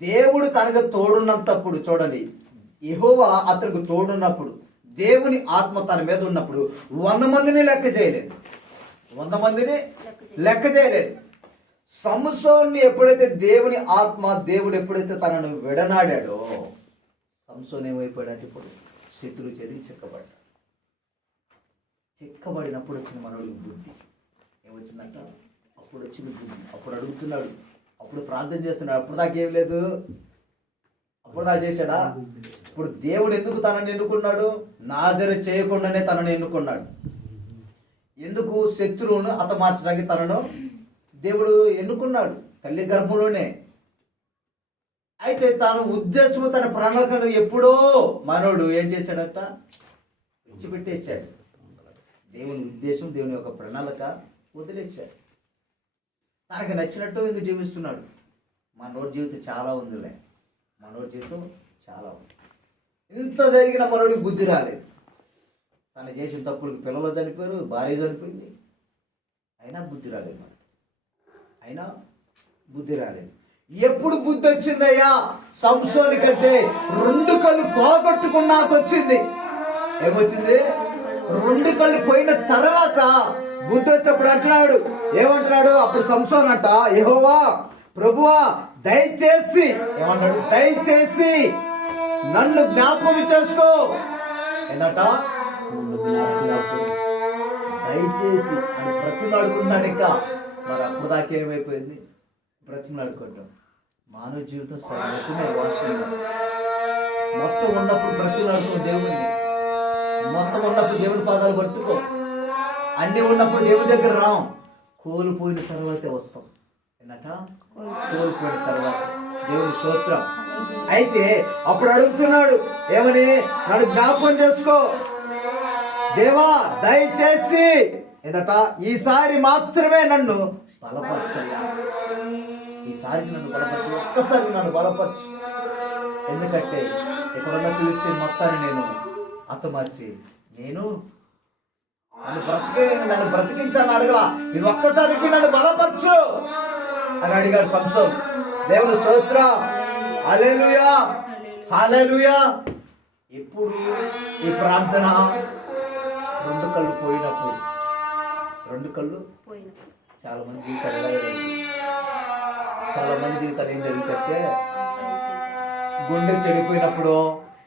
దేవుడు తనకు తోడున్నప్పుడు చూడండి యెహోవా అతనికి తోడున్నప్పుడు దేవుని ఆత్మ తన మీద ఉన్నప్పుడు వంద మందిని లెక్క చేయలేదు. వంద మందిని లెక్క చేయలేదు. సంసోన్ని ఎప్పుడైతే దేవుని ఆత్మ దేవుడు ఎప్పుడైతే తనను విడనాడాడో సంసోన్ ఏమైపోయాడంటే ఇప్పుడు శత్రువు చేతికి చిక్కబడ్డాడు. చిక్కబడినప్పుడు వచ్చిన మనోడికి బుద్ధి ఏమొచ్చిందంట? అప్పుడు వచ్చింది బుద్ధి అప్పుడు అడుగుతున్నాడు. అప్పుడు ప్రార్థన చేస్తున్నాడు. అప్పుడు దాకా ఏం లేదు. అప్పుడు దాకా చేశాడా? ఇప్పుడు దేవుడు ఎందుకు తనని ఎన్నుకున్నాడు? నాజరు చేయకుండానే తనని ఎన్నుకున్నాడు. ఎందుకు? శత్రువును హతమార్చడానికి తనను దేవుడు ఎన్నుకున్నాడు. తల్లి గర్భంలోనే. అయితే తాను ఉద్దేశము తన ప్రణాళికను ఎప్పుడో మనోడు ఏం చేశాడట? విడిచిపెట్టేశాడు. దేవుని ఉద్దేశం దేవుని యొక్క ప్రణాళిక వదిలేశాడు. తనకి నచ్చినట్టు ఇంక జీవిస్తున్నాడు? మనోడి జీవితం చాలా ఉందిలే. మనోడి జీవితం చాలా ఉంది. ఇంత జరిగిన మనోడికి బుద్ధి రాలేదు. తను చేసిన తప్పులకు పిల్లలు చనిపోయారు భార్య చనిపోయింది. అయినా బుద్ధి రాలేదు మనకి. అయినా బుద్ధి రాలేదు. ఎప్పుడు బుద్ధి వచ్చిందయ్యా? సంసోని కంటే రెండు కళ్ళు పోగొట్టుకున్నాక వచ్చింది. ఏమొచ్చింది? రెండు కళ్ళు పోయిన తర్వాత బుద్ధి వచ్చినప్పుడు అంటున్నాడు ఏమంటున్నాడు? అప్పుడు సంసోన్ అంట ఏహోవా ప్రభువా దయచేసి ఏమంటాడు దయచేసి నన్ను జ్ఞాపకం చేసుకో. ఏంటట? దయచేసి అని బ్రతిమలాడుకున్నాడు ఇంకా. మరి అప్పుడు దాకా ఏమైపోయింది? బ్రతిమలాడుకుంటాం మానవ జీవితం సరసమే వాస్తవం మొత్తం ఉన్నప్పుడు బ్రతిమలాడుకో దేవుడిని. మొత్తం ఉన్నప్పుడు దేవుని పాదాలు పట్టుకో. అన్ని ఉన్నప్పుడు దేవుడి దగ్గర రాం కోల్పోయిన తర్వాతే వస్తాం. ఏంటట కోల్పోయిన తర్వాత. దేవుని స్తోత్రం. అయితే అప్పుడు అడుగుతున్నాడు ఏమని? నన్ను జ్ఞాపకం చేసుకో. దేవా దయచేసి. ఏంటట ఈసారి మాత్రమే నన్ను బలపరచయ్యా. ఈసారికి నన్ను బలపరచు ఒక్కసారి నన్ను బలపరచు. ఎందుకంటే ఎక్కడన్నా పిలిస్తే మొత్తాన్ని నేను అత్తమార్చి నేను నన్ను బ్రతికి నన్ను బ్రతికించాలని అడగలా నేను ఒక్కసారికి నన్ను బలపరచు అని అడిగాడు సంసోన్. దేవుని స్తోత్ర. Alleluia hallelujah. ఇప్పుడు ఈ ప్రార్థన? రెండు కళ్ళు పోయినప్పుడు. రెండు కళ్ళు? చాలా మంది జీవితాలు చాలా మంది జీవితాలు ఏం జరుగుతుంటే గుండె చెడిపోయినప్పుడు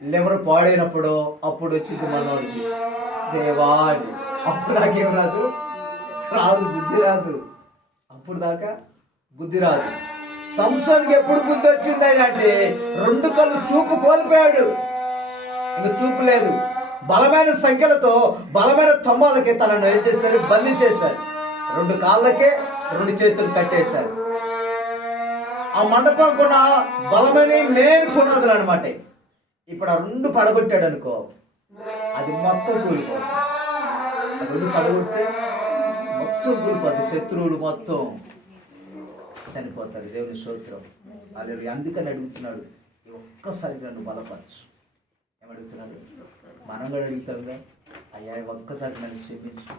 లివర్ పాడైనప్పుడు అప్పుడు వచ్చింది మనోడికి. దేవా అప్పుడు నాకేం రాదు? రాదు బుద్ధి రాదు. అప్పుడు దాకా బుద్ధి రాదు. సంసోన్కి ఎప్పుడు బుద్ధి వచ్చిందని అంటే రెండు కళ్ళు చూపు కోల్పోయాడు. ఇంకా చూపు లేదు. బలమైన సంఖ్యలతో బలమైన తొమ్మాలకి తనను ఏం చేశారు? బంధించేశారు. రెండు కాళ్ళకే రెండు చేతులు కట్టేశారు. ఆ మండపం కూడా బలమైన నేను పునాదులు అనమాట ఇప్పుడు ఆ రెండు పడగొట్టాడు అనుకో అది మొత్తం కూలిపోతుంది. రెండు కడగొడితే మొత్తం కూలిపోతుంది శత్రువులు మొత్తం చనిపోతారు. దేవుని స్తోత్రం. వాళ్ళు అందుకని అడుగుతున్నాడు ఈ ఒక్కసారి నన్ను బలపరచు. ఏమడుగుతున్నాడు మనం కూడా అడుగుతాంగా. అయ్యా ఈ ఒక్కసారి నన్ను క్షమించు.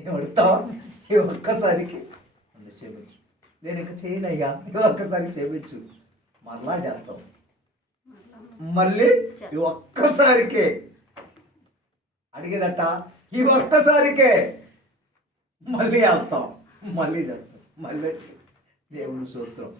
ఏమడుగుతావా ఈ ఒక్కసారికి నన్ను క్షమించు. నేను ఇంకా చేయను అయ్యా. ఈ ఒక్కసారి క్షమించు. మరలా చేస్తాం మళ్ళీ ఈ ఒక్కసారికే అడిగేదట ఈ ఒక్కసారికే మళ్ళీ వెళ్తాం మళ్ళీ చేస్తాం మళ్ళీ వచ్చి దేవుని సూత్రం